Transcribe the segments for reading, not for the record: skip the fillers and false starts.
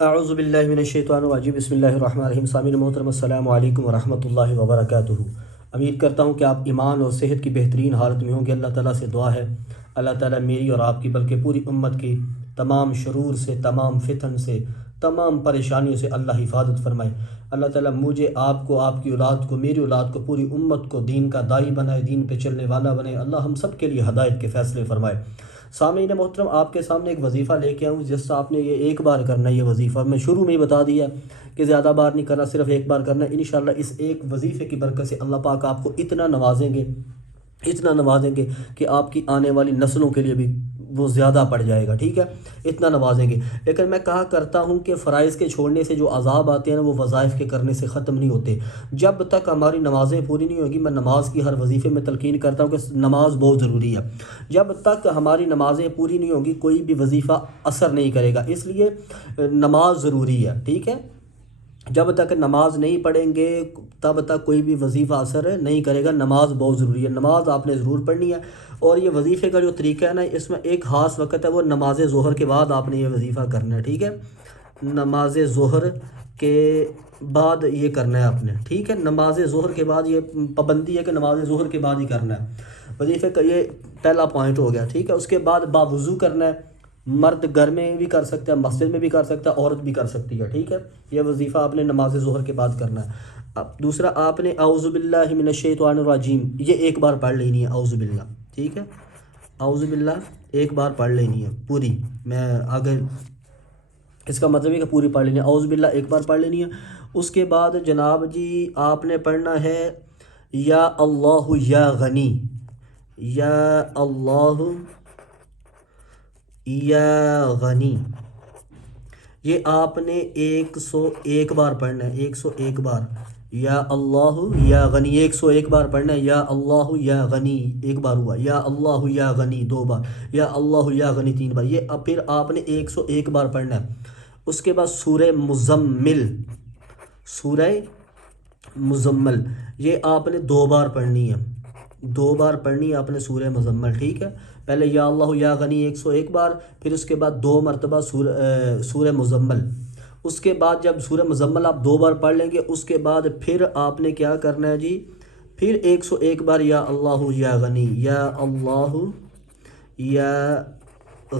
اعوذ باللہ من الشیطان الرجیم، بسم اللہ الرحمن الرحیم۔ سامعین محترم، السلام علیکم ورحمۃ اللہ وبرکاتہ۔ امید کرتا ہوں کہ آپ ایمان اور صحت کی بہترین حالت میں ہوں گے۔ اللہ تعالیٰ سے دعا ہے اللہ تعالیٰ میری اور آپ کی بلکہ پوری امت کی تمام شرور سے، تمام فتن سے، تمام پریشانیوں سے اللہ حفاظت فرمائے۔ اللہ تعالیٰ مجھے، آپ کو، آپ کی اولاد کو، میری اولاد کو، پوری امت کو دین کا داعی بنائے، دین پہ چلنے والا بنائے۔ اللہ ہم سب کے لیے ہدایت کے فیصلے فرمائے۔ سامعین محترم، آپ کے سامنے ایک وظیفہ لے کے آؤں جس سے آپ نے یہ ایک بار کرنا ہے۔ یہ وظیفہ میں شروع میں ہی بتا دیا کہ زیادہ بار نہیں کرنا، صرف ایک بار کرنا ہے۔ انشاءاللہ اس ایک وظیفے کی برکت سے اللہ پاک آپ کو اتنا نوازیں گے کہ آپ کی آنے والی نسلوں کے لیے بھی وہ زیادہ پڑ جائے گا، ٹھیک ہے، اتنا نوازیں گے۔ لیکن میں کہا کرتا ہوں کہ فرائض کے چھوڑنے سے جو عذاب آتے ہیں نا، وہ وظائف کے کرنے سے ختم نہیں ہوتے۔ جب تک ہماری نمازیں پوری نہیں ہوگی، میں نماز کی ہر وظیفے میں تلقین کرتا ہوں کہ نماز بہت ضروری ہے۔ جب تک ہماری نمازیں پوری نہیں ہوگی، کوئی بھی وظیفہ اثر نہیں کرے گا، اس لیے نماز ضروری ہے، ٹھیک ہے۔ جب تک نماز نہیں پڑھیں گے تب تک کوئی بھی وظیفہ اثر نہیں کرے گا۔ نماز بہت ضروری ہے، نماز آپ نے ضرور پڑھنی ہے۔ اور یہ وظیفے کا جو طریقہ ہے نا، اس میں ایک خاص وقت ہے، وہ نماز ظہر کے بعد آپ نے یہ وظیفہ کرنا ہے، ٹھیک ہے۔ نماز ظہر کے بعد یہ کرنا ہے آپ نے، ٹھیک ہے۔ نماز ظہر کے بعد یہ پابندی ہے کہ نماز ظہر کے بعد ہی کرنا ہے وظیفے کا، یہ پہلا پوائنٹ ہو گیا، ٹھیک ہے۔ اس کے بعد باوضو کرنا ہے۔ مرد گھر میں بھی کر سکتا ہے، مسجد میں بھی کر سکتا ہے، عورت بھی کر سکتی ہے، ٹھیک ہے۔ یہ وظیفہ آپ نے نماز ظہر کے بعد کرنا ہے۔ اب دوسرا، آپ نے اعوذ باللہ من الشیطان الرجیم یہ ایک بار پڑھ لینی ہے، اعوذ باللہ، ٹھیک ہے۔ اعوذ باللہ ایک بار پڑھ لینی ہے پوری، میں آگے اس کا مطلب ہے کہ پوری پڑھ لینی ہے۔ اعوذ باللہ ایک بار پڑھ لینی ہے۔ اس کے بعد جناب جی آپ نے پڑھنا ہے یا اللہ یا غنی، یا اللہ یا غنی، یہ آپ نے 101 بار پڑھنا ہے، 101 بار۔ یا اللہ یا غنی 101 بار پڑھنا ہے۔ یا اللہ یا غنی ایک بار ہوا، یا اللہ یا غنی 2 بار، یا اللہ یا غنی 3 بار، یہ پھر آپ نے 101 بار پڑھنا ہے۔ اس کے بعد سورہ مزمل، سورہ مزمل یہ آپ نے 2 بار پڑھنی ہے، 2 بار پڑھنی ہے آپ نے سورہ مزمل، ٹھیک ہے۔ پہلے یا اللہ یا غنی 101 بار، پھر اس کے بعد 2 مرتبہ سورہ مزمل۔ اس کے بعد جب سورہ مزمل آپ 2 بار پڑھ لیں گے، اس کے بعد پھر آپ نے کیا کرنا ہے جی، پھر 101 بار یا اللہ یا غنی، یا اللہ یا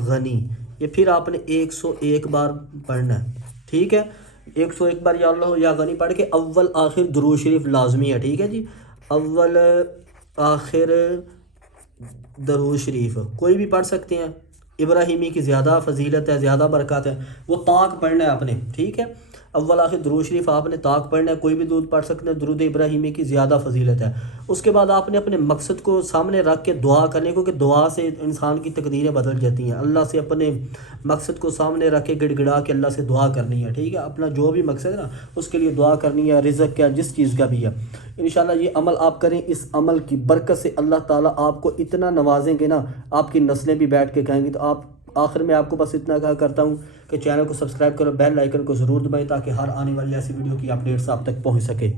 غنی، یہ پھر آپ نے 101 بار پڑھنا ہے، ٹھیک ہے۔ 101 بار یا اللہ یا غنی پڑھ کے اول آخر درود شریف لازمی ہے، ٹھیک ہے جی۔ اول آخر درود شریف کوئی بھی پڑھ سکتے ہیں، ابراہیمی کی زیادہ فضیلت ہے، زیادہ برکات ہے، وہ طاق پڑھنا ہے آپ نے، ٹھیک ہے۔ اول آخر درود شریف آپ نے طاق پڑھنا ہے، کوئی بھی درود پڑھ سکتے ہیں، درود ابراہیمی کی زیادہ فضیلت ہے۔ اس کے بعد آپ نے اپنے مقصد کو سامنے رکھ کے دعا کرنے کو، کہ دعا سے انسان کی تقدیریں بدل جاتی ہیں۔ اللہ سے اپنے مقصد کو سامنے رکھ کے گڑ گڑا کے اللہ سے دعا کرنی ہے، ٹھیک ہے۔ اپنا جو بھی مقصد ہے نا، اس کے لیے دعا کرنی ہے، رزق کیا، جس چیز کا بھی ہے۔ انشاءاللہ یہ عمل آپ کریں، اس عمل کی برکت سے اللہ تعالیٰ آپ کو اتنا نوازیں گے نا، آپ کی نسلیں بھی بیٹھ کے کہیں گی۔ تو آپ آخر میں آپ کو بس اتنا کہا کرتا ہوں کہ چینل کو سبسکرائب کرو، بیل آئیکن کو ضرور دبائیں تاکہ ہر آنے والی ایسی ویڈیو کی اپڈیٹس آپ تک پہنچ سکے۔